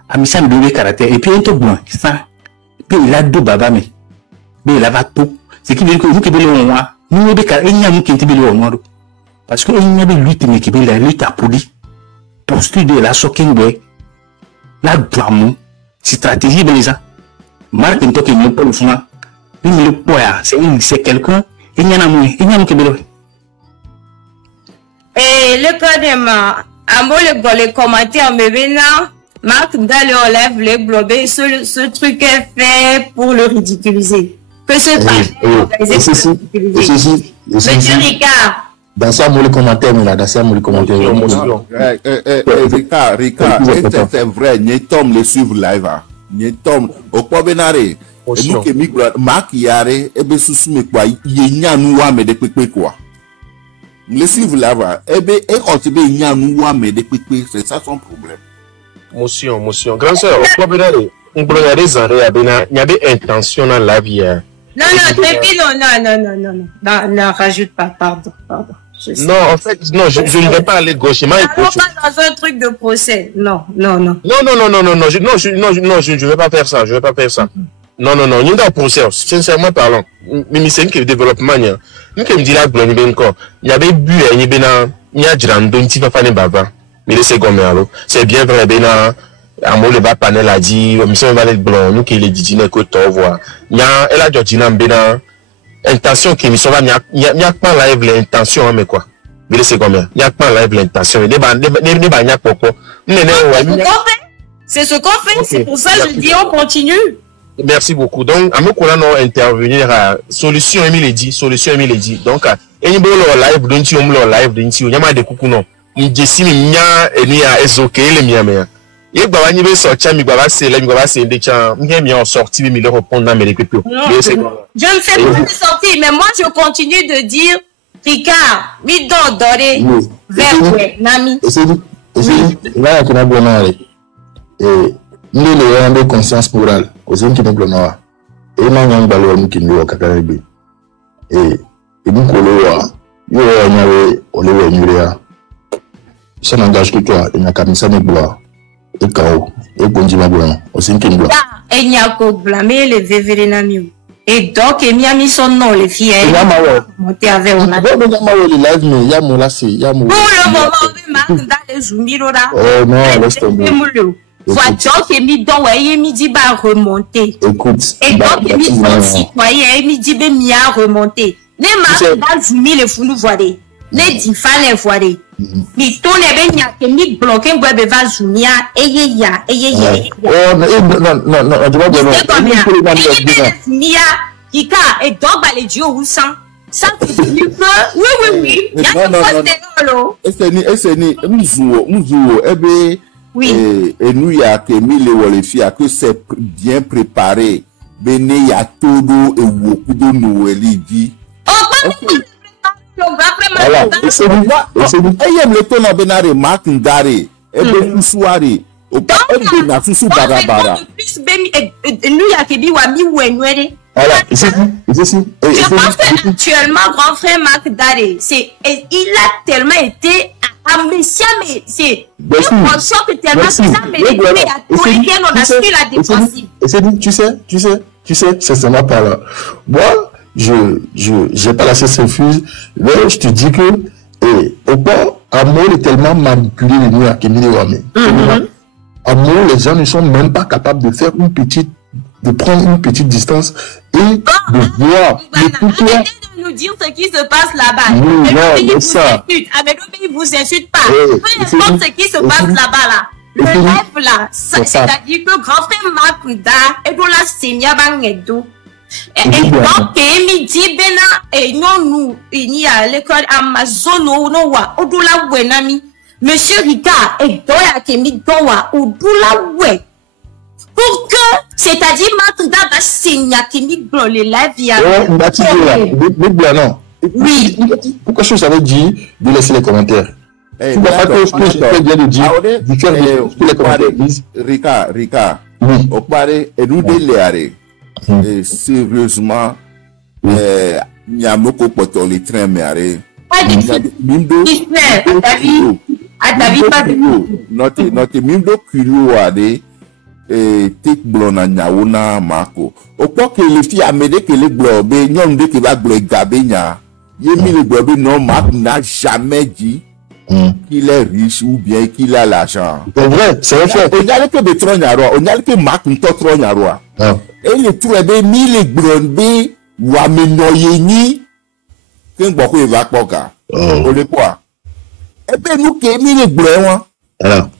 Amisa me de caractère et puis un tout blanc ça puis il a deux baba mais il a tout c'est qui veut que vous qui veut le moi nous de caractère il y a nous qui veut le moi parce que il y a de lutte mais qui veut la lutte à poli posture de la shocking boy la drame stratégie de ça Marc ne toque pas le fond le poids c'est quelqu'un il y en a moins qui veut et le cas à moi les commentaires mais maintenant Marc Ndale enlève les globés ce truc est fait pour le ridiculiser que ce Monsieur Ricard dans ça moi les commentaires mais là dans ça moi les commentaires Ricard c'est vrai ni Tom le suivre live ni Tom au quoi benare et nous que micro Marc yare e be susu me kwa yenya nu wa me de pepe quoi le suivre live e be e ko ti be yenya nu wa me de pepe c'est ça son problème. Motion. Grand sœur, quoi benare on peut regarder Zare abena il y avait intention dans la vie. Non, rajoute pas, pardon. Non, en fait, non, je ne vais pas aller gauchement et gauche. Pas dans un truc de procès. Non. Non, je ne vais pas faire ça, Non, il y a un procès, sincèrement parlant. Mais c'est un développement, nous qui me dit là, il y avait bu, il y a Jirando, il y a Bava, mais c'est bien vrai, Amo le va panel a dit, mission va être blanc, nous qui les dit que tu vois. Il a Georgina Mbena, intention qui mission va, il y a pas live l'intention, mais quoi. Mais c'est combien? Il y a pas live l'intention, c'est ce qu'on fait, c'est pour ça que je dis on continue. Merci beaucoup. Donc, à mon intervenir à solution Emile dit. Donc, et nous live d'un y a des coucou non. Il dit mia et ni a ezoke le mia mea. Il va venir sortir mi baba c'est là mi baba c'est des gens mi en sorti mi le répondre dans mes pépés. Je ne fais pas de sortie mais moi je continue de dire Ricard mi don doré vers nami. Et là qu'on a bonheur et nous le rendre conscience morale aux hommes qui nous blonnoir et non balou qui nous kakaribi et nous kolowa yo nyawe olewe nyuria ça n'engage que toi il n'y a qu'à me boire et kao et bonjima blanc au cinquième blanc et il n'y a qu'à blâmer les vévérénamiens et donc il y a mis son nom les filles monter avec on a le live mais il y a mon là c'est il y a mon pour le moment on marque dans les zumiro là oh non laisse tomber voiture qui est mis dans ouais midi va remonter écoute et donc il mis son citoyen midi ben mi a remonter les marques dans zumi les fous nous voider les diffans les voider mais ton est bien que mi bloqué bois be va zumia et oh non je vois bien mia qui ka et donc les dieux où sang ça oui non et c'est ni mzuo ebe oui et nous y a que mille les filles que c'est bien préparé bene ya todo et beaucoup de noël dit voilà c'est le ton na benare Marc Ndare et ben soirée au pas na susu barabara nous y a que bi wa mi wenwere voilà ici je pense que actuellement grand frère Marc Ndare c'est il a tellement été amnésia mais c'est on sent que tellement ça mais il a tout les on a su la défensive et c'est dit tu sais c'est seulement par là moi j'ai pas laissé ce fuse mais je te dis que au pas amour est tellement manipulé les nuits à Kémile Wame amour les gens ne sont même pas capables de faire de prendre une petite distance et de voir le pourquoi de nous dire ce qui se passe là-bas. Non, ça. Il vous insulte pas. Peu importe ce qui se passe là-bas là. Le rêve là, c'est-à-dire que grand frère Makuda et de la Seigneur Bangedo. Et donc, il dit bena et non nous il y a l'école Amazon no wa odula wenami. Monsieur Ricard et doya kemi dowa odula we. pour que, c'est-à-dire, Makuda va signer qui migre les lives via. Non. Oui. Pourquoi je savais dire de laisser les commentaires? Tu vois pas que je peux bien le dire. Les commentaires. Rika. Au pari, et nous délérer. Sérieusement, il y a beaucoup de les trains, mais pas du tout. Notre mimdo curieux a des tek blona nyaona mako. Au point que les filles a m'aidé que les globes, n'ont de qui va globe gabenya. Yemi le globe non Marc n'a jamais dit qu'il est riche ou bien qu'il a l'argent. C'est vrai, c'est vrai. On y a que de tronyaro, on y a que Marc ne te tronyaro. Et les trouver mille globes ou à menoyeni. Qu'un beaucoup va poka. On le quoi? Et bien nous qui mille globes.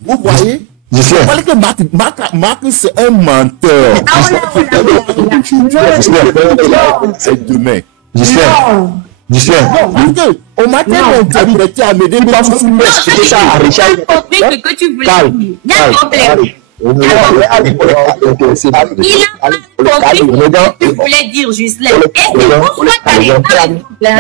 Vous voyez? Je sais. Marc, c'est un menteur. C'est demain. Je sais. Au matin, on t'a prêté à m'aider pour soumettre ça à Richard. Que tu voulais dire. Il y a un problème. Il a compris ce que tu voulais dire, Juscelin. Et c'est pourquoi tu as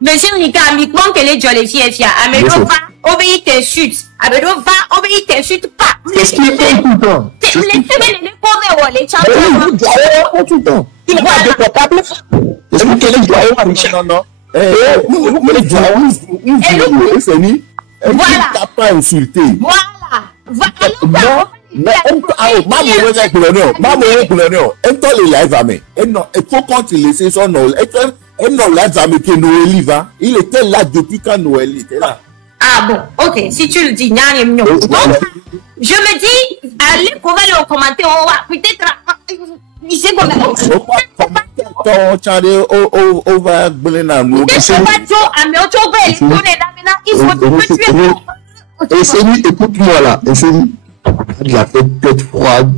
Monsieur Rika, mi crois que les jolies filles, Amédo va obéir tes chutes. Amédo va obéir tes chutes pas. Qu'est-ce qu'il fait tout le temps? Les semaines, les pauvres, les champions. Tout le temps. Il va être capable. Est-ce que les joyaux, non? Voilà. Tu pas insulté. Voilà. Il était là depuis quand Noël était là. Ah bon, ok, si tu le dis, donc, je me dis, allez, qu'on va le commenter, on va peut-être, il sait qu'on a. Écoute-moi là, de la tête froide,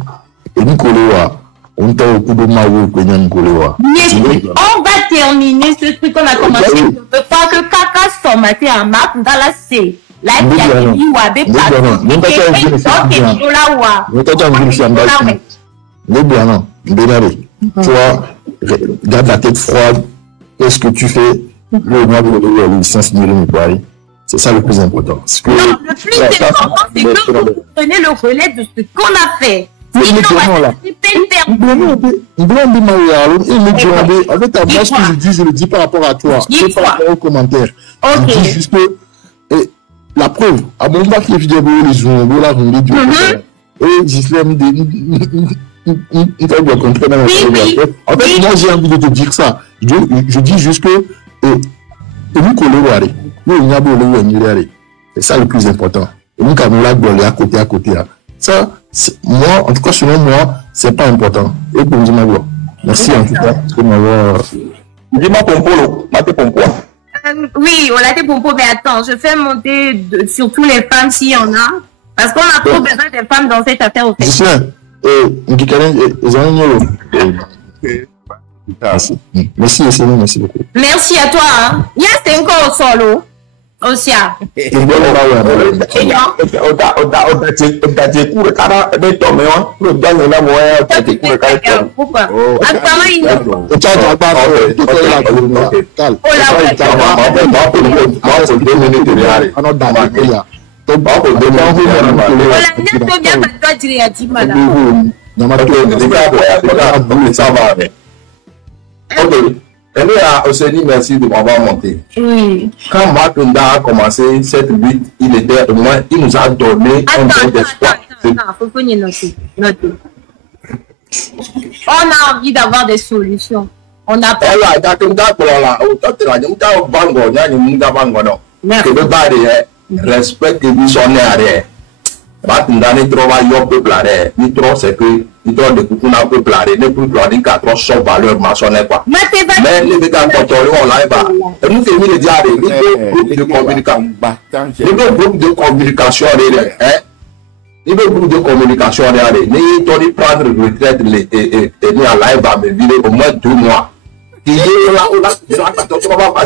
et Nicolas, on t'a au coup de Mao, Nicolas. On va terminer ce truc qu'on a commencé. Je ne veux pas que Kaka formaté en map dans la C. Là, il y a des Iwabé tu vois, garde la tête froide. Qu'est-ce que tu fais? Le mois de licence c'est ça le plus important. Non, le plus important, c'est que vous prenez le relais de ce qu'on a fait. Sinon, avec ta voix, ce que je dis, je le dis par rapport à toi. C'est par rapport aux commentaires. Je dis juste que la preuve, à mon bac, les vidéos, les gens, et Gislaine, il va le contraire dans la vidéo. En fait, moi, j'ai envie de te dire ça. Je dis juste que c'est ça le plus important. Et nous, quand on l'a bolé à côté. Ça, moi, en tout cas, selon moi, c'est pas important. Et pour nous, merci en tout cas pour m'avoir. Dis-moi Pompolo, Maté Pompo. Oui, on a été Pompo, mais attends, je fais monter sur tous les femmes s'il y en a. Parce qu'on a trop besoin des femmes dans cette affaire au fait. Merci beaucoup. Merci à toi. Hein. Il y a 5 ans au solo. Osia. Ok. Elle s'est dit merci de m'avoir monté. Oui. Quand Makunda a commencé cette lutte, il était au moins, il nous a donné un peu d'espoir. On a envie d'avoir des solutions. On a pas. Respecte son arrière. Makunda ne trouve pas le peuple arrière. Il trouve c'est que il doit de couper un peu planer, ne plus planer qu'à trop son valeur maçonnière quoi. Mais les gars contrôlés on l'a pas. Et nous terminons le diable, le groupe de communication. Le groupe de communication il veut groupe de communication regardez. Ni toi de prendre retraite et ni à live à me vider au moins 2 mois. Il est là tu vas pas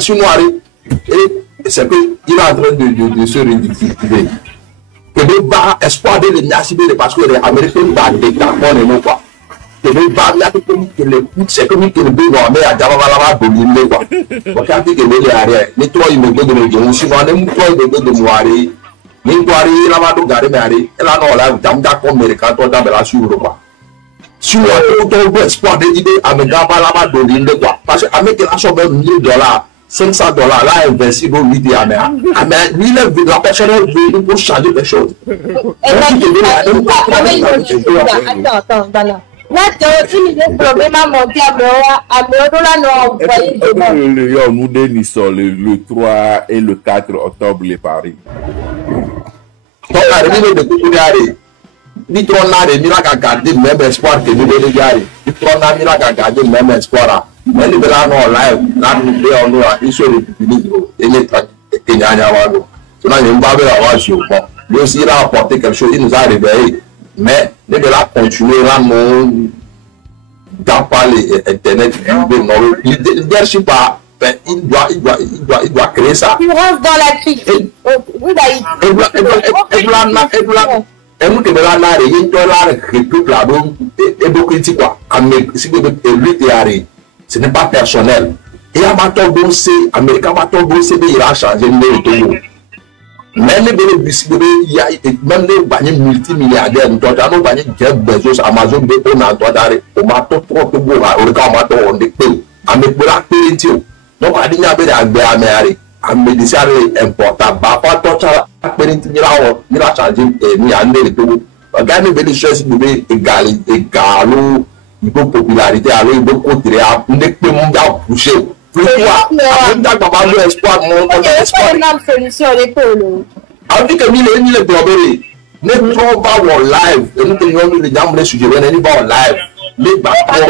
et c'est que il est en train de se ridiculiser. Que tebe ba espoir de l'État parce que les Américains ba décapon et non quoi tebe ba ya que le c'est comme que le béno mais à jama la ba dominer quoi parce que que les arrière les trois ils me donnent de si on aime trois de moari ni moari la ba do gare mais là non là jam da comme américain toi dans la sur quoi si on a espoir de idée américain ba la ba dominer quoi parce que américain a sauvé $1,000 $500 là investi dans l'idée mais lui la personne veut pour changer les choses. Attends, Bala. Là, tu as un problème à monter le 3 et le 4 octobre les Paris. Donc, arrivé de Koukoudari, ni trop n'a de miracle à garder même espoir que nous devons garder. Ni trop n'a miracle à garder même espoir. Mais les blancs non live, là nous devons nous issuer les publics et les Kenyans. C'est là une barbe à voir sur moi. Lui aussi il a apporté quelque chose, il nous a réveillé. Mais les blancs continuent là non dans pas les internet, le leadership pas. Il doit créer ça. Tu rentres dans la crise. Et nous devons là, il doit la république là, et beaucoup critiquent quoi. Si vous êtes ce n'est pas personnel. Et à bâton dossier, Américain bâton dossier, il a changé le tout. Même les bénéfices, même les banniers multimilliardaires, nous avons banni Jeff Bezos, Amazon, on a droit d'arrêt, on m'a tout trop de bourre, on regarde on est peu. Américain la périntio. Donc, à dire qu'il y a des Américains, Américain est important. Bah, pas tout ça, périntio, il a changé, il a amené le tout. Regardez les choses, il est égal, il faut popularité, alors il faut continuer à ne monde à pousser. Pourquoi? Même dans le espoir, on a espoir. On dit que nous les problèmes, ne trouvons pas en live, et nous tenons les gens les sujets, on n'est pas en live. Les bâtons,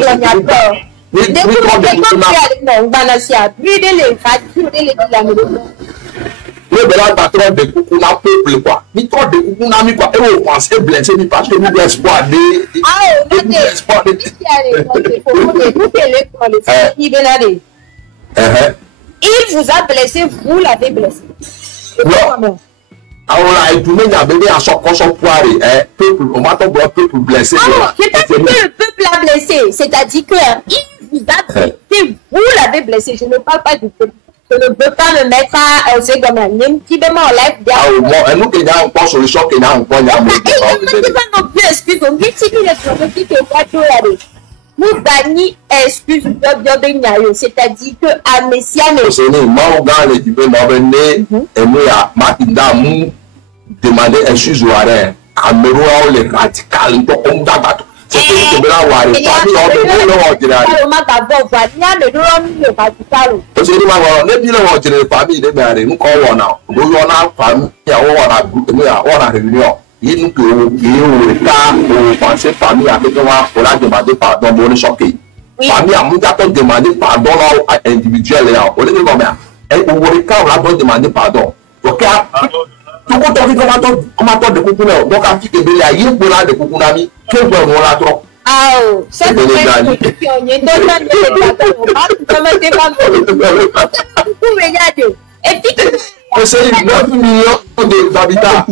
le bel patron de Koukouna peuple quoi. Ni trop de Koukouna mi quoi. Et on pense et blessé ni parce que nous espoir de. Il vous a blessé, vous l'avez blessé. Non. Alors là, et tout le monde a besoin à son poire. Peuple, on m'a tombé peuple blessé. C'est pas que le peuple a blessé. C'est-à-dire que il vous a blessé, vous l'avez blessé. Je ne parle pas du peuple. Je ne peux pas me mettre à aussi comme un petit peu en live. Ah bon, nous qui avons pas solution, qui n'avons pas non plus excuse. On dit que les problèmes qui te voient tout là. Nous gagnons excuse de c'est-à-dire que à Messiane. C'est nous, moi, on gagne les types d'organisés et nous, à Matinda, nous demander excuse ou arrêt. À Meroua, les radicales, on date. C'est que tu vas voir, les familles ont de l'eau en général. Parce que nous avons les bilans en général, les familles, les mères, nous, quand on a, nous, on a famille, on a réunion. Il nous que cas où penser famille avec nous, on a demandé pardon, on est choqué. Famille a demandé pardon individuel, on est demandé. Et au cas où on a demandé pardon. Ok, tout le monde comment de Koukouna, donc à qui que il y a une boule de Koukounami, que vous avez trop. Ah, ça c'est une question. Il y a deux ans de et puis c'est 9 millions d'habitants.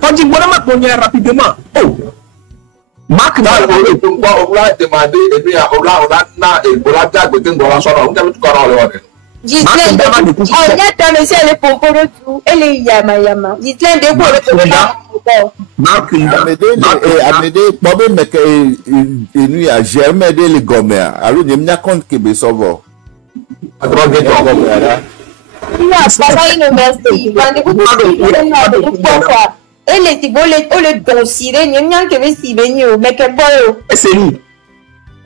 Quand tu vois ma rapidement. Oh, Marc n'a pas demandé, et puis on a déjà côté de la soirée, on a tout carré. Gislaine, on a monsieur les pompons tout, et les yama. Gislaine, de quoi Marc, Amédée, Bobé, mais qu'il nous a jamais aidé les gomères. Alors, il y a un compte qui est sauvé. À droite, il y a un gomère. Il y a pas une merci. Et les tibos, le dossier, il y a un qui veut s'y venir, mais que bon. C'est nous.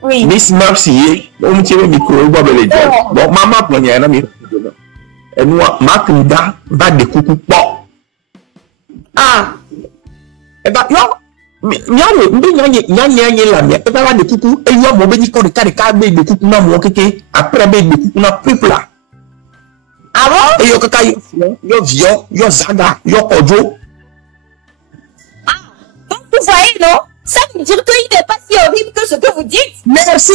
Oui. Miss Marcy, on tient le micro, on va le dire. Bon, maman, pour y aller, et moi, Marc Nda va de coucou. Ah. Et bah, non. de coucou et yo mo be ni ko de be coucou na mo keke après be coucou na peuple là. Ah bon? Et yo kaka yo vieux, yo zaga, yo kojo. Ah, donc vous voyez non? Ça veut dire qu'il n'est pas si horrible que ce que vous dites. Merci.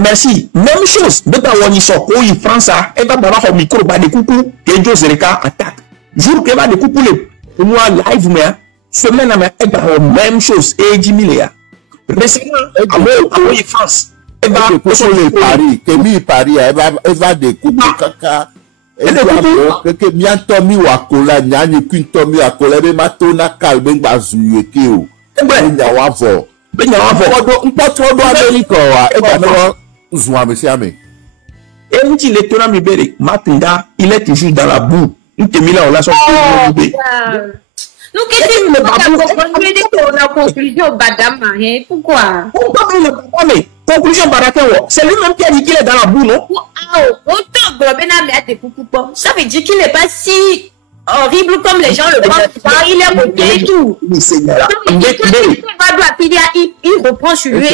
Merci. Même chose. De ta wani soko en France, et va bala au micro ba de coucou, et jo zereka attaque. Jour que va de coucou le moi live mais semaine à même chose et 10 000 récemment en France. Et va le Paris, que mi Paris, elle va de coucou kaka. Et que bien Tommy Wakola, nyani kun Tommy Wakola, be matona kalbe bazuyekeo. Benyawavo. Mpotro do America wa. Eba zwa mesiame. Et nous il est tourné libéré. Matinda, il est toujours dans la boue. Nous te mis là, on l'a sorti. Nous qu'est-ce que la conclusion Badama, hein? Pourquoi? Conclusion Badama, c'est lui-même qui a dit qu'il est dans la boue, non? Autant Globena a des coucous. Ça veut dire qu'il n'est pas si horrible comme les gens le pensent. Il est monté et tout. Il reprend sur lui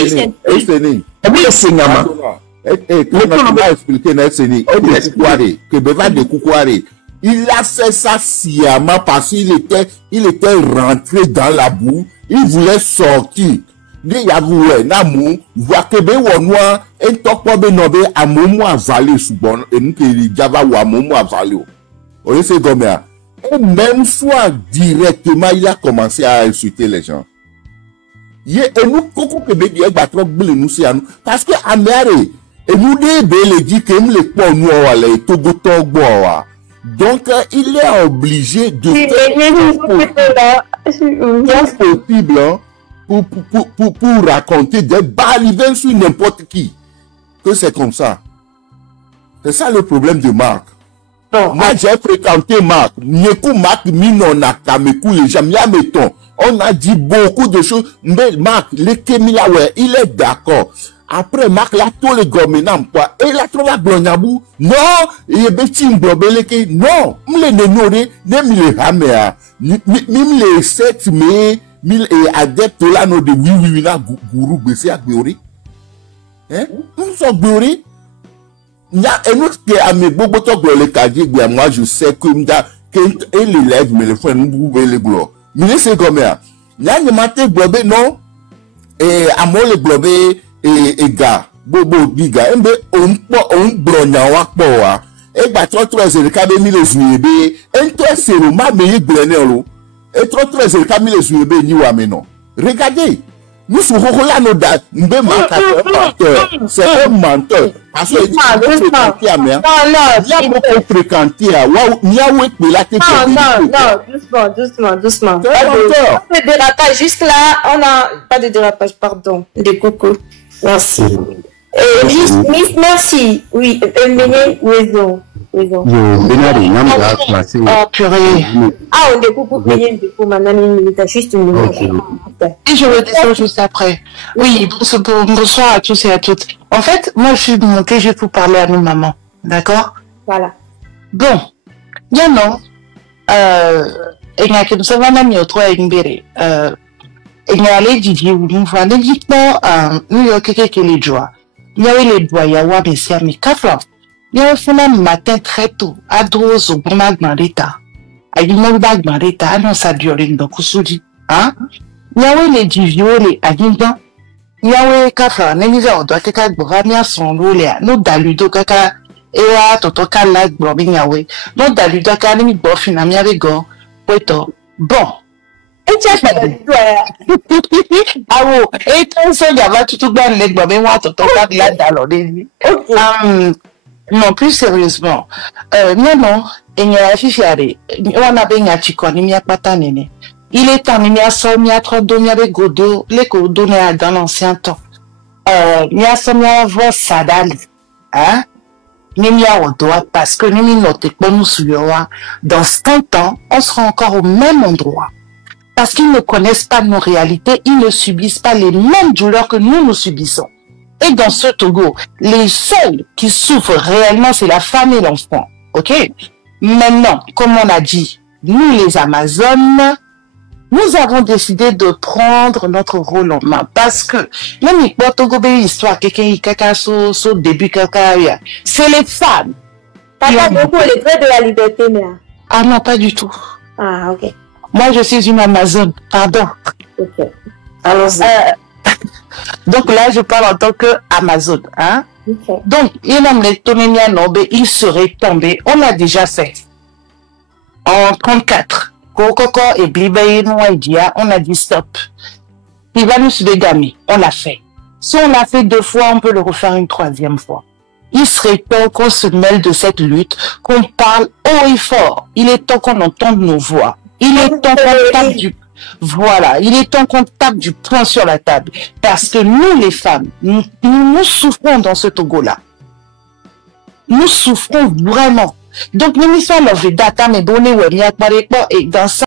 il a fait ça sciemment parce qu'il était rentré dans la boue. Il voulait sortir. Il y a voulu namu voit que be wonwa en tokpo be no be amomo avale subon et nous que java ou amomo avale. On sait comme ça. Et même soit directement il a commencé à insulter les gens. Et nous koko que be die gba trop gbele nous c'est nous parce que amere et nous de le dit que nous les po nous wala togo togbo wa. Donc il est obligé de faire possible pour raconter des balivernes sur n'importe qui. Que c'est comme ça. C'est ça le problème de Marc. Moi, j'ai fréquenté Marc. Marc, les gens, on a dit beaucoup de choses. Mais Marc, il est d'accord. Après, Marc, là, tous les gommenants, quoi. Et là, trouvé Blonyabou. Non, il y a petit blobeleke. Non, m'le nenore, nem le hamea. Mim le 7 mai, mille adeptes là, no de oui, là, gourou, bessé à Gbeori. Hein? Nous sommes Gbeori. Il y a un autre qui a mes bobo to le kadi, moi, je sais que l'élève, mais le frère, nous pouvons les gloire. Mais c'est comme ça. Il y a un matin, globé, non? Et à moi, le globé, et gars, bobo biga, on bronya wakpo wa, et bah, trop le cabe mille zuebe, et toi, c'est le ma meilleur grenero, et trop le cabe mille zuebe ni wa meno. Regardez, nous sommes là, nos dates, c'est un menteur, parce que il y a beaucoup fréquenté, doucement. Pas de dérapage, juste là, on a pas de dérapage, pardon, des cocos. Merci. Juste, merci. Oui, raison. Purée. Ah, on découpe madame, juste une minute. Et je redescends juste après. Oui, bonsoir à tous et à toutes. En fait, moi, je suis montée, je vais vous parler à nos mamans. D'accord? Voilà. Bon. Non. Il y a que nous savons, il y a trois imbérés. Il y a les Didier ou nous voyons les New York qui les joie. Il y a les doigts, il y a Wabessia, mais Kafla. Il y a un matin très tôt, à Dros au bon Agmarita. À Yimobag Marita, non, ça dure une dokusudi. Hein? Il y a les Divio, les Agimban. Il y a Kafla, Nemiza, doit être Bovania son rôle, nous daludo kaka, et à Totoka lag Bobbing away. Non daludo Academy Boffin, Amiago, Puerto. Bon. Et tu as fait ah bon, et ton seul va tout dans les bobins, moi, ton cas de la dalle. Non, plus sérieusement. Non, il y a affiché, on a bien chicon, il n'y a pas tanné. Il est temps, il y a ça, il y a trop d'eau, il y a des godos, les godos dans l'ancien temps. Il y a ça, il y a voix sadal. Hein? Il y a au doigt, parce que nous, notre nous suivons. Dans ce temps, on sera encore au même endroit. Parce qu'ils ne connaissent pas nos réalités, ils ne subissent pas les mêmes douleurs que nous subissons. Et dans ce Togo, les seuls qui souffrent réellement, c'est la femme et l'enfant. Ok? Maintenant, comme on a dit, nous les Amazones, nous avons décidé de prendre notre rôle en main parce que même histoire quelqu'un so début quelqu'un c'est les femmes. Papa beaucoup les droits de la liberté mais ah non pas du tout. Ah ok. Moi je suis une Amazone, pardon. Ok. Alors donc là je parle en tant que Amazone, hein. Okay. Donc il serait tombé, on l'a déjà fait en 34. Kokoko et Blibé, on a dit stop. Il va nous suivre, on l'a fait. Si on l'a fait 2 fois, on peut le refaire une 3e fois. Il serait temps qu'on se mêle de cette lutte, qu'on parle haut et fort. Il est temps qu'on entende nos voix. Il est temps qu'on tape du... Voilà, il est temps qu'on tape du poing sur la table. Parce que nous, les femmes, nous souffrons dans ce Togo-là. Nous souffrons vraiment. Donc, nous sommes dans data, mais et dans ça,